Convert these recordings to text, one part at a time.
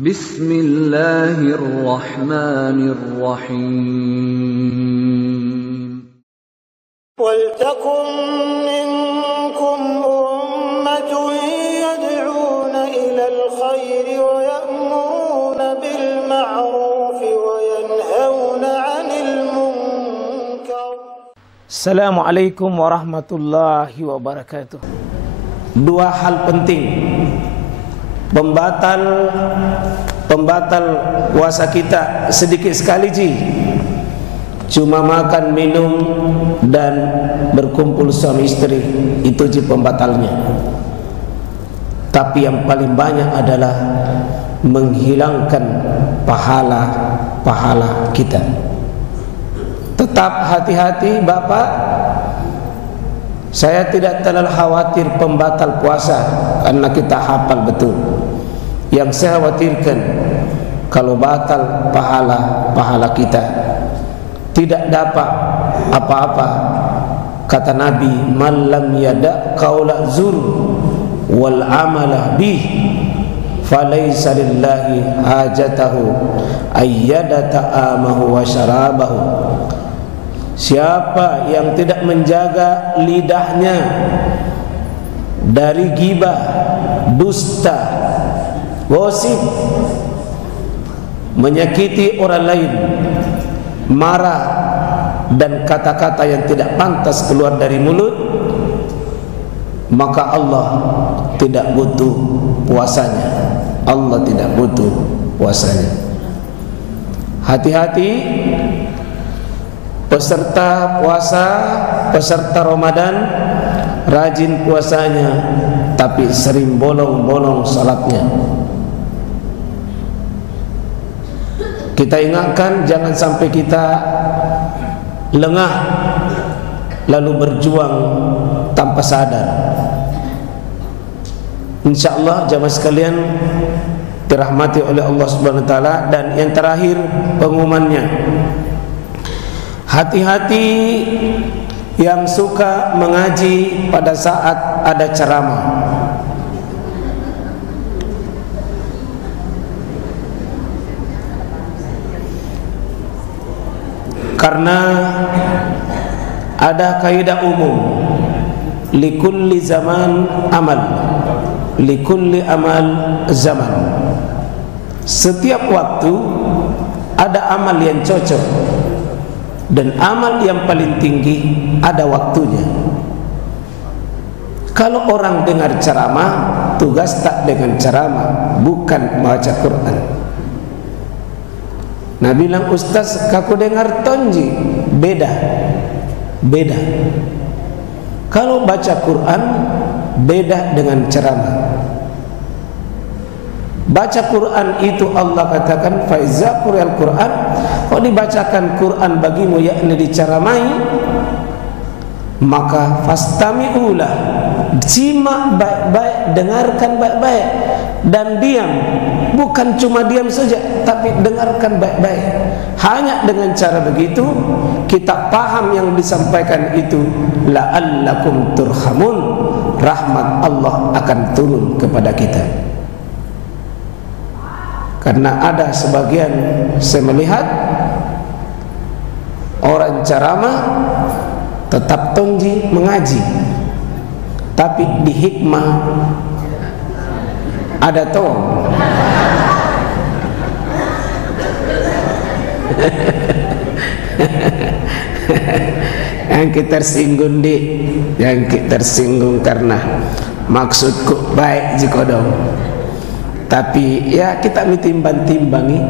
Bismillahirrahmanirrahim. Waltakum minkum ummatun yad'una ilal khairi wa ya'muruna bil ma'rufi wa yanhauna 'anil munkar. Assalamualaikum warahmatullahi wabarakatuh. Dua hal penting pembatal puasa kita sedikit sekali ji. Cuma makan, minum dan berkumpul suami istri, itu ji pembatalnya. Tapi yang paling banyak adalah menghilangkan pahala kita. Tetap hati-hati Bapak. Saya tidak terlalu khawatir pembatal puasa karena kita hafal betul. Yang saya khawatirkan kalau batal pahala kita, tidak dapat apa-apa. Kata Nabi, "Man lam yada' qaula zur wal amala bih falaysa lillahi hajatahu ayyada ta'amahu wa syarabahu." Siapa yang tidak menjaga lidahnya dari ghibah, dusta, gosip, menyakiti orang lain, marah dan kata-kata yang tidak pantas keluar dari mulut, maka Allah tidak butuh puasanya. Allah tidak butuh puasanya. Hati-hati peserta puasa, peserta Ramadan, rajin puasanya tapi sering bolong-bolong salatnya. Kita ingatkan jangan sampai kita lengah lalu berjuang tanpa sadar. InsyaAllah jamaah sekalian dirahmati oleh Allah Subhanahu wa taala. Dan yang terakhir pengumumannya, hati-hati yang suka mengaji pada saat ada ceramah. Karena ada kaidah umum, likulli zaman amal, likulli amal zaman. Setiap waktu ada amal yang cocok, dan amal yang paling tinggi ada waktunya. Kalau orang dengar ceramah, tugas tak dengan ceramah, bukan baca Quran. Nah bilang, "Ustaz, aku dengar tonji." Beda. Kalau baca Quran beda dengan ceramah. Baca Quran itu Allah katakan, "Fa iza quri'al Quran", kalau dibacakan Quran bagimu yakni diceramai, maka fastami'ulah, simak baik-baik, dengarkan baik-baik dan diam. Bukan cuma diam saja, tapi dengarkan baik-baik. Hanya dengan cara begitu kita paham yang disampaikan itu, la'allakum turhamun, rahmat Allah akan turun kepada kita. Karena ada sebagian saya melihat orang ceramah tetap tonji mengaji, tapi di hikmah ada tong. Yang kita tersinggung yang kita tersinggung karena maksudku baik jika dong. Tapi ya kita timbang-timbangi.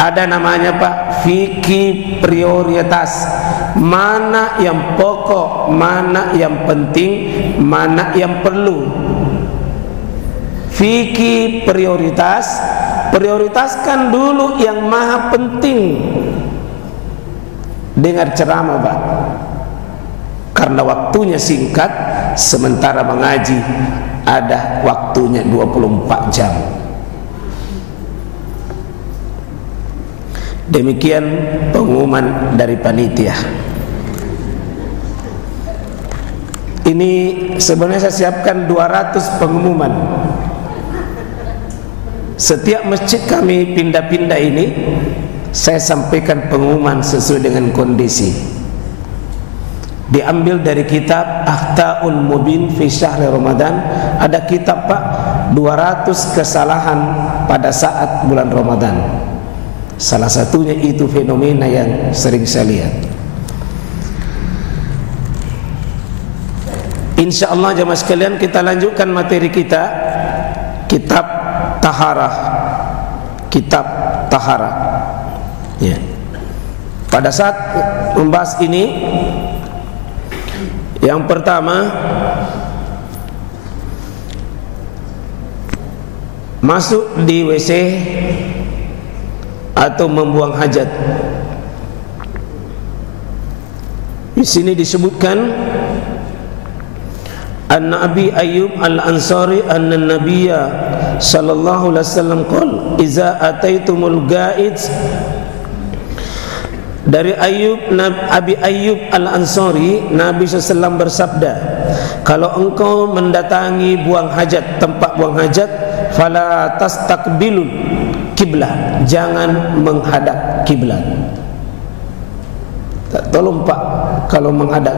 Ada namanya Pak, fikih prioritas. Mana yang pokok, mana yang penting, mana yang perlu. Fikih prioritas, prioritaskan dulu yang maha penting. Dengar ceramah Pak, karena waktunya singkat, sementara mengaji ada waktunya 24 jam. Demikian pengumuman dari panitia. Ini sebenarnya saya siapkan 200 pengumuman, Setiap masjid kami pindah-pindah ini, saya sampaikan pengumuman sesuai dengan kondisi. Diambil dari kitab Akhtaul Mubin fi Syahri Ramadan. Ada kitab Pak, 200 kesalahan pada saat bulan Ramadan. Salah satunya itu fenomena yang sering saya lihat. InsyaAllah jemaah sekalian, kita lanjutkan materi kita, kitab Taharah. Kitab Taharah ya. Pada saat membahas ini, yang pertama, masuk di WC atau membuang hajat. Di sini disebutkan An-Nabi Ayyub Al-Ansari An-Nabiyya sallallahu alaihi wasallam qala iza ataitumul ga'id. Dari Abi Ayyub Al-Ansari, Nabi SAW bersabda, kalau engkau mendatangi buang hajat, tempat buang hajat, fala tastaqbilul kiblat, jangan menghadap kiblat. Tolong Pak, kalau menghadap,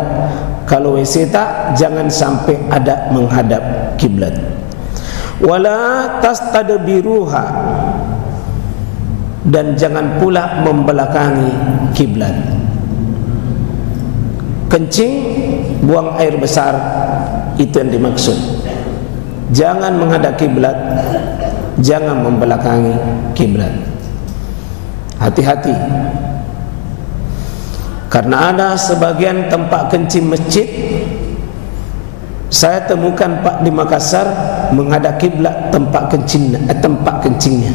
kalau WC tak, jangan sampai ada menghadap kiblat. Wala tastadbiruha, dan jangan pula membelakangi kiblat. Kencing, buang air besar, itu yang dimaksud. Jangan menghadap kiblat, jangan membelakangi kiblat. Hati-hati, karena ada sebagian tempat kencing masjid saya temukan Pak di Makassar menghadap kiblat tempat kencingnya.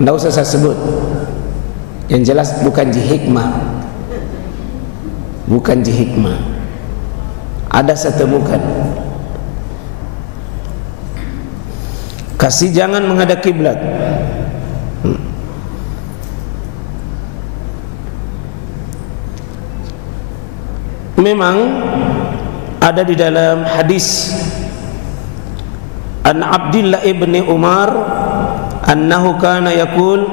Tidak usah saya sebut. Yang jelas bukan jihikmah. Bukan jihikmah. Ada saya temukan. Kasih jangan menghadap kiblat. Memang ada di dalam hadis An Abdillah ibni Umar annahu kana yaqul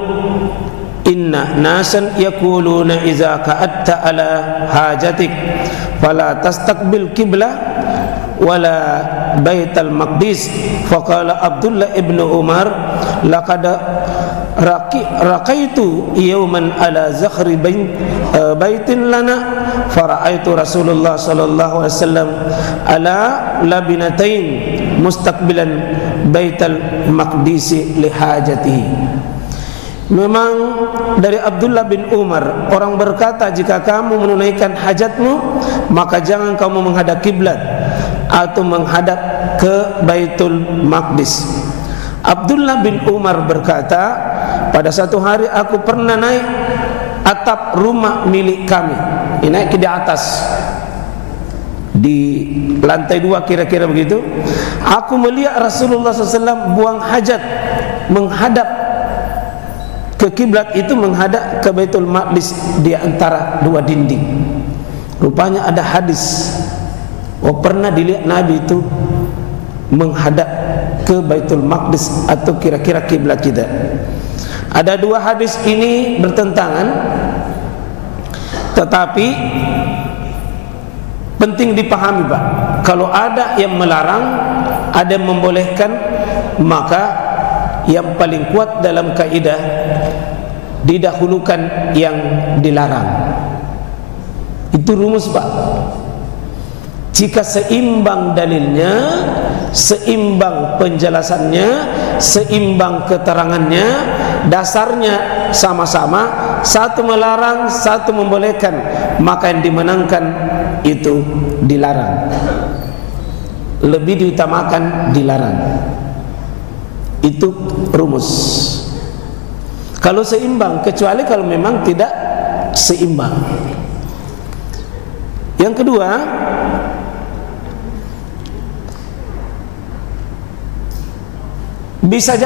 inna nasan yaquluna idza ka'atta ala hajatik fala tastaqbil qiblah wala baital maqdis. Faqala Abdullah ibnu Umar laqad raqaitu yawman ala zakhri baitin lana fara'aitu Rasulullah sallallahu alaihi wasallam ala labinatain mustaqbilan baital maqdisi li hajatihi. Memang dari Abdullah bin Umar, orang berkata, jika kamu menunaikan hajatmu, maka jangan kamu menghadap kiblat atau menghadap ke Baitul Maqdis. Abdullah bin Umar berkata, pada satu hari aku pernah naik atap rumah milik kami. Naik ke di atas, di lantai 2 kira-kira begitu. Aku melihat Rasulullah SAW buang hajat menghadap ke kiblat, itu menghadap ke Baitul Maqdis di antara 2 dinding. Rupanya ada hadis, pernah dilihat Nabi itu menghadap ke Baitul Maqdis atau kira-kira kiblat kita. Ada 2 hadis ini bertentangan, tetapi penting dipahami Pak. Kalau ada yang melarang, ada yang membolehkan, maka yang paling kuat dalam kaidah didahulukan yang dilarang. Itu rumus Pak. Jika seimbang dalilnya, seimbang penjelasannya, seimbang keterangannya, dasarnya sama-sama, satu melarang, satu membolehkan, maka yang dimenangkan itu dilarang. Lebih diutamakan dilarang. Itu rumus. Kalau seimbang, kecuali kalau memang tidak seimbang. Yang kedua, bisa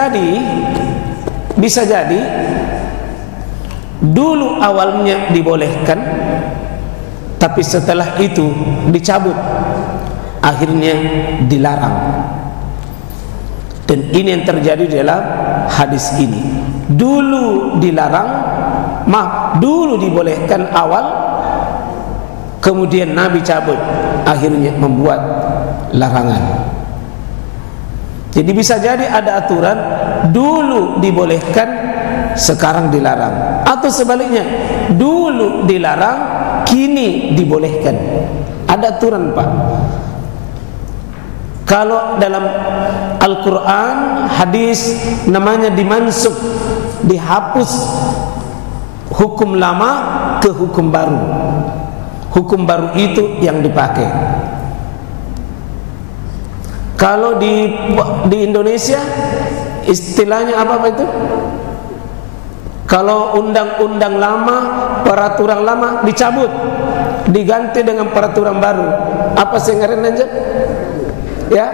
jadi dulu awalnya dibolehkan, tapi setelah itu dicabut, akhirnya dilarang. Dan ini yang terjadi dalam hadis ini. Dulu dilarang, dulu dibolehkan awal, kemudian Nabi cabut, akhirnya membuat larangan. Jadi bisa jadi ada aturan dulu dibolehkan, sekarang dilarang, atau sebaliknya dulu dilarang, kini dibolehkan. Ada aturan, Pak. Kalau dalam Al-Quran, hadis namanya dimansukh, dihapus hukum lama ke hukum baru. Hukum baru itu yang dipakai. Kalau di Indonesia istilahnya apa itu? Kalau undang-undang lama, peraturan lama dicabut, diganti dengan peraturan baru. Apa sih ngaran aja? Ya?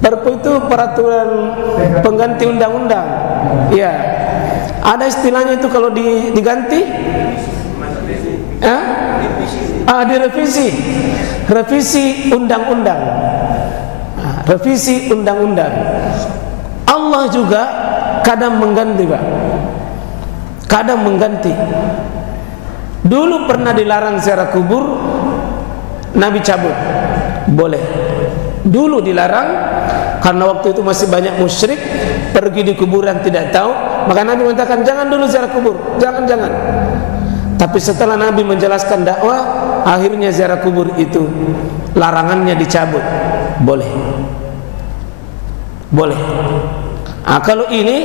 Perpu itu peraturan pengganti undang-undang. Ya. Ada istilahnya itu kalau diganti? Direvisi. Revisi undang-undang. Revisi undang-undang. Allah juga kadang mengganti, Pak. Kadang mengganti. Dulu pernah dilarang ziarah kubur, Nabi cabut, boleh. Dulu dilarang karena waktu itu masih banyak musyrik, pergi di kuburan tidak tahu, maka Nabi mengatakan jangan dulu ziarah kubur, jangan. Tapi setelah Nabi menjelaskan dakwah, akhirnya ziarah kubur itu larangannya dicabut, boleh. Kalau ini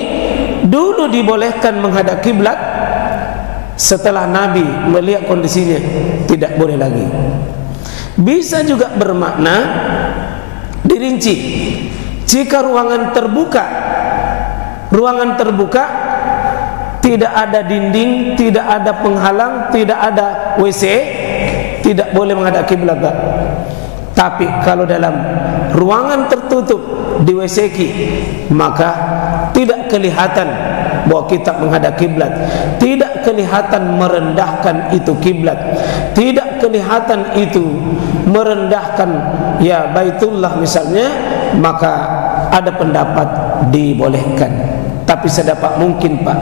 dulu dibolehkan menghadap kiblat, setelah Nabi melihat kondisinya tidak boleh lagi. Bisa juga bermakna dirinci. Jika ruangan terbuka tidak ada dinding, tidak ada penghalang, tidak ada WC, tidak boleh menghadap kiblat, Pak. Tapi kalau dalam ruangan tertutup di WC, maka tidak kelihatan bahwa kita menghadap kiblat, tidak kelihatan merendahkan itu kiblat, tidak kelihatan itu merendahkan ya Baitullah misalnya, maka ada pendapat dibolehkan. Tapi sedapat mungkin, Pak,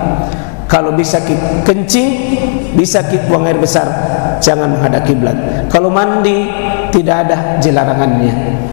kalau bisa kencing, bisa buang air besar, jangan menghadap kiblat. Kalau mandi tidak ada larangannya.